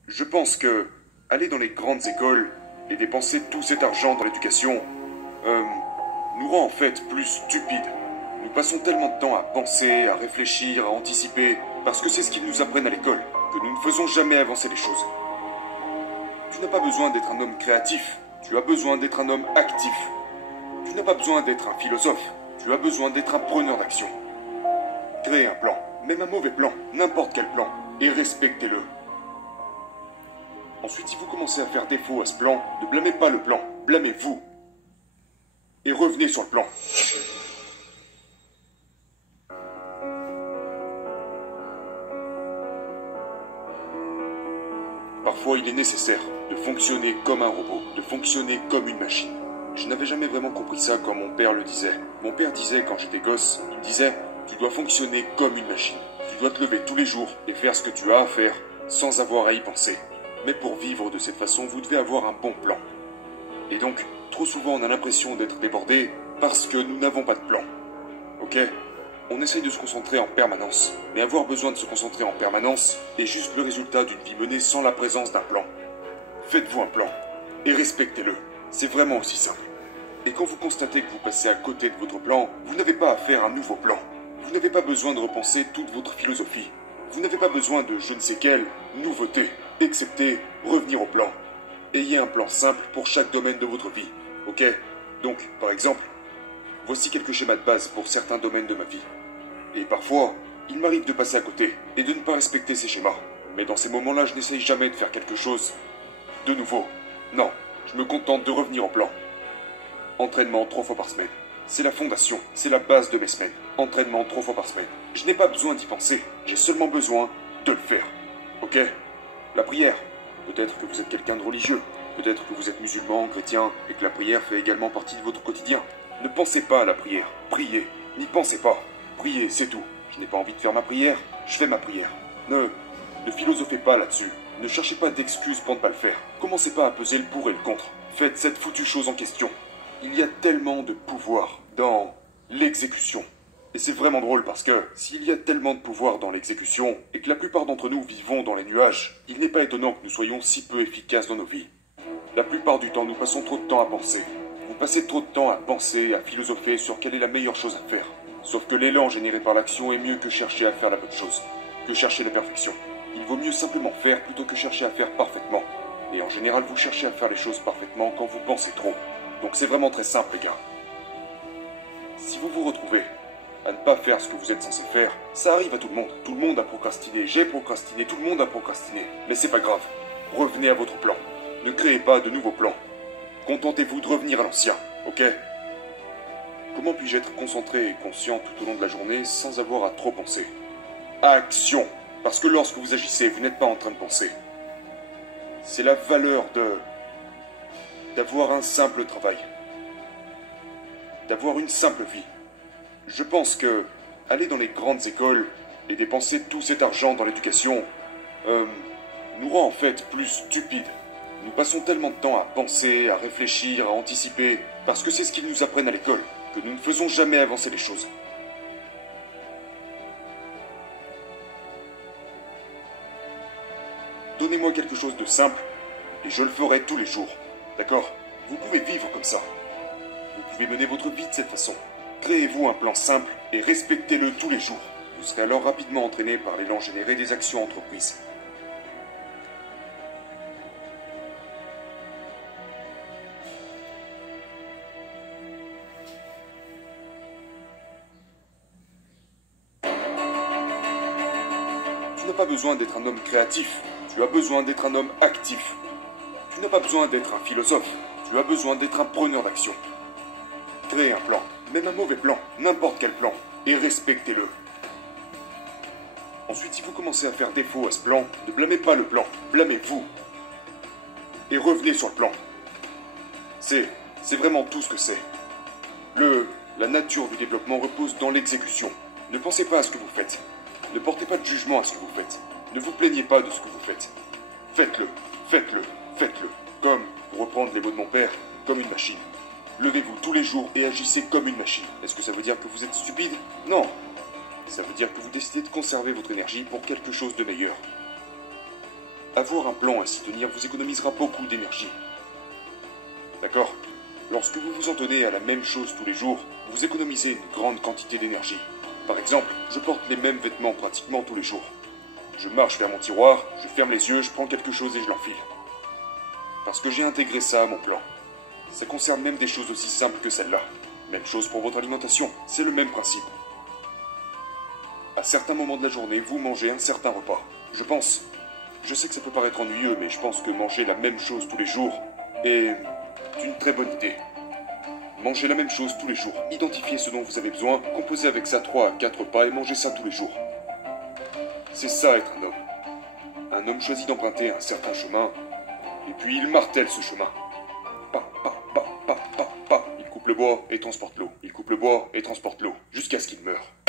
Je pense que aller dans les grandes écoles et dépenser tout cet argent dans l'éducation nous rend en fait plus stupides. Nous passons tellement de temps à penser, à réfléchir, à anticiper, parce que c'est ce qu'ils nous apprennent à l'école, que nous ne faisons jamais avancer les choses. Tu n'as pas besoin d'être un homme créatif, tu as besoin d'être un homme actif. Tu n'as pas besoin d'être un philosophe, tu as besoin d'être un preneur d'action. Créez un plan, même un mauvais plan, n'importe quel plan, et respectez-le. Ensuite, si vous commencez à faire défaut à ce plan, ne blâmez pas le plan, blâmez-vous. Et revenez sur le plan. Parfois, il est nécessaire de fonctionner comme un robot, de fonctionner comme une machine. Je n'avais jamais vraiment compris ça quand mon père le disait. Mon père disait quand j'étais gosse, il me disait « Tu dois fonctionner comme une machine. Tu dois te lever tous les jours et faire ce que tu as à faire sans avoir à y penser. Mais pour vivre de cette façon, vous devez avoir un bon plan. » Et donc, trop souvent on a l'impression d'être débordé parce que nous n'avons pas de plan. Ok ? On essaye de se concentrer en permanence, mais avoir besoin de se concentrer en permanence est juste le résultat d'une vie menée sans la présence d'un plan. Faites-vous un plan et respectez-le. C'est vraiment aussi simple. Et quand vous constatez que vous passez à côté de votre plan, vous n'avez pas à faire un nouveau plan. Vous n'avez pas besoin de repenser toute votre philosophie. Vous n'avez pas besoin de je ne sais quelle nouveauté, excepté revenir au plan. Ayez un plan simple pour chaque domaine de votre vie. Ok ? Donc, par exemple, voici quelques schémas de base pour certains domaines de ma vie. Et parfois, il m'arrive de passer à côté et de ne pas respecter ces schémas. Mais dans ces moments-là, je n'essaye jamais de faire quelque chose de nouveau. Non, je me contente de revenir au plan. Entraînement 3 fois par semaine. C'est la fondation, c'est la base de mes semaines. Entraînement 3 fois par semaine. Je n'ai pas besoin d'y penser, j'ai seulement besoin de le faire. Ok ? La prière. Peut-être que vous êtes quelqu'un de religieux. Peut-être que vous êtes musulman, chrétien, et que la prière fait également partie de votre quotidien. Ne pensez pas à la prière. Priez. N'y pensez pas. Priez, c'est tout. Je n'ai pas envie de faire ma prière, je fais ma prière. Ne philosophez pas là-dessus. Ne cherchez pas d'excuses pour ne pas le faire. Commencez pas à peser le pour et le contre. Faites cette foutue chose en question. Il y a tellement de pouvoir dans l'exécution. Et c'est vraiment drôle parce que s'il y a tellement de pouvoir dans l'exécution et que la plupart d'entre nous vivons dans les nuages, il n'est pas étonnant que nous soyons si peu efficaces dans nos vies. La plupart du temps, nous passons trop de temps à penser. Vous passez trop de temps à penser, à philosopher sur quelle est la meilleure chose à faire. Sauf que l'élan généré par l'action est mieux que chercher à faire la bonne chose, que chercher la perfection. Il vaut mieux simplement faire plutôt que chercher à faire parfaitement. Et en général, vous cherchez à faire les choses parfaitement quand vous pensez trop. Donc c'est vraiment très simple, les gars. Si vous vous retrouvez à ne pas faire ce que vous êtes censé faire, ça arrive à tout le monde. Tout le monde a procrastiné, j'ai procrastiné, tout le monde a procrastiné. Mais c'est pas grave. Revenez à votre plan. Ne créez pas de nouveaux plans. Contentez-vous de revenir à l'ancien, ok ? Comment puis-je être concentré et conscient tout au long de la journée sans avoir à trop penser ? Action ! Parce que lorsque vous agissez, vous n'êtes pas en train de penser. C'est la valeur d'avoir un simple travail. D'avoir une simple vie. Je pense que aller dans les grandes écoles et dépenser tout cet argent dans l'éducation nous rend en fait plus stupides. Nous passons tellement de temps à penser, à réfléchir, à anticiper, parce que c'est ce qu'ils nous apprennent à l'école, que nous ne faisons jamais avancer les choses. Donnez-moi quelque chose de simple, et je le ferai tous les jours. D'accord ? Vous pouvez vivre comme ça. Vous pouvez mener votre vie de cette façon. Créez-vous un plan simple et respectez-le tous les jours. Vous serez alors rapidement entraîné par l'élan généré des actions entreprises. Tu n'as pas besoin d'être un homme créatif, tu as besoin d'être un homme actif. Tu n'as pas besoin d'être un philosophe, tu as besoin d'être un preneur d'action. Créez un plan, même un mauvais plan, n'importe quel plan, et respectez-le. Ensuite, si vous commencez à faire défaut à ce plan, ne blâmez pas le plan, blâmez-vous. Et revenez sur le plan. C'est vraiment tout ce que c'est. La nature du développement repose dans l'exécution. Ne pensez pas à ce que vous faites. Ne portez pas de jugement à ce que vous faites. Ne vous plaignez pas de ce que vous faites. Faites-le, faites-le, faites-le. Comme, pour reprendre les mots de mon père, comme une machine. Levez-vous tous les jours et agissez comme une machine. Est-ce que ça veut dire que vous êtes stupide? Non. Ça veut dire que vous décidez de conserver votre énergie pour quelque chose de meilleur. Avoir un plan et s'y tenir vous économisera beaucoup d'énergie. D'accord? Lorsque vous vous en tenez à la même chose tous les jours, vous économisez une grande quantité d'énergie. Par exemple, je porte les mêmes vêtements pratiquement tous les jours. Je marche vers mon tiroir, je ferme les yeux, je prends quelque chose et je l'enfile. Parce que j'ai intégré ça à mon plan. Ça concerne même des choses aussi simples que celle-là. Même chose pour votre alimentation, c'est le même principe. À certains moments de la journée, vous mangez un certain repas. Je sais que ça peut paraître ennuyeux, mais je pense que manger la même chose tous les jours est une très bonne idée. Mangez la même chose tous les jours, identifiez ce dont vous avez besoin, composez avec ça 3 à 4 repas et mangez ça tous les jours. C'est ça être un homme. Un homme choisit d'emprunter un certain chemin, et puis il martèle ce chemin. Pa, pa, pa, pa, pa, pa. Il coupe le bois et transporte l'eau. Il coupe le bois et transporte l'eau, jusqu'à ce qu'il meure.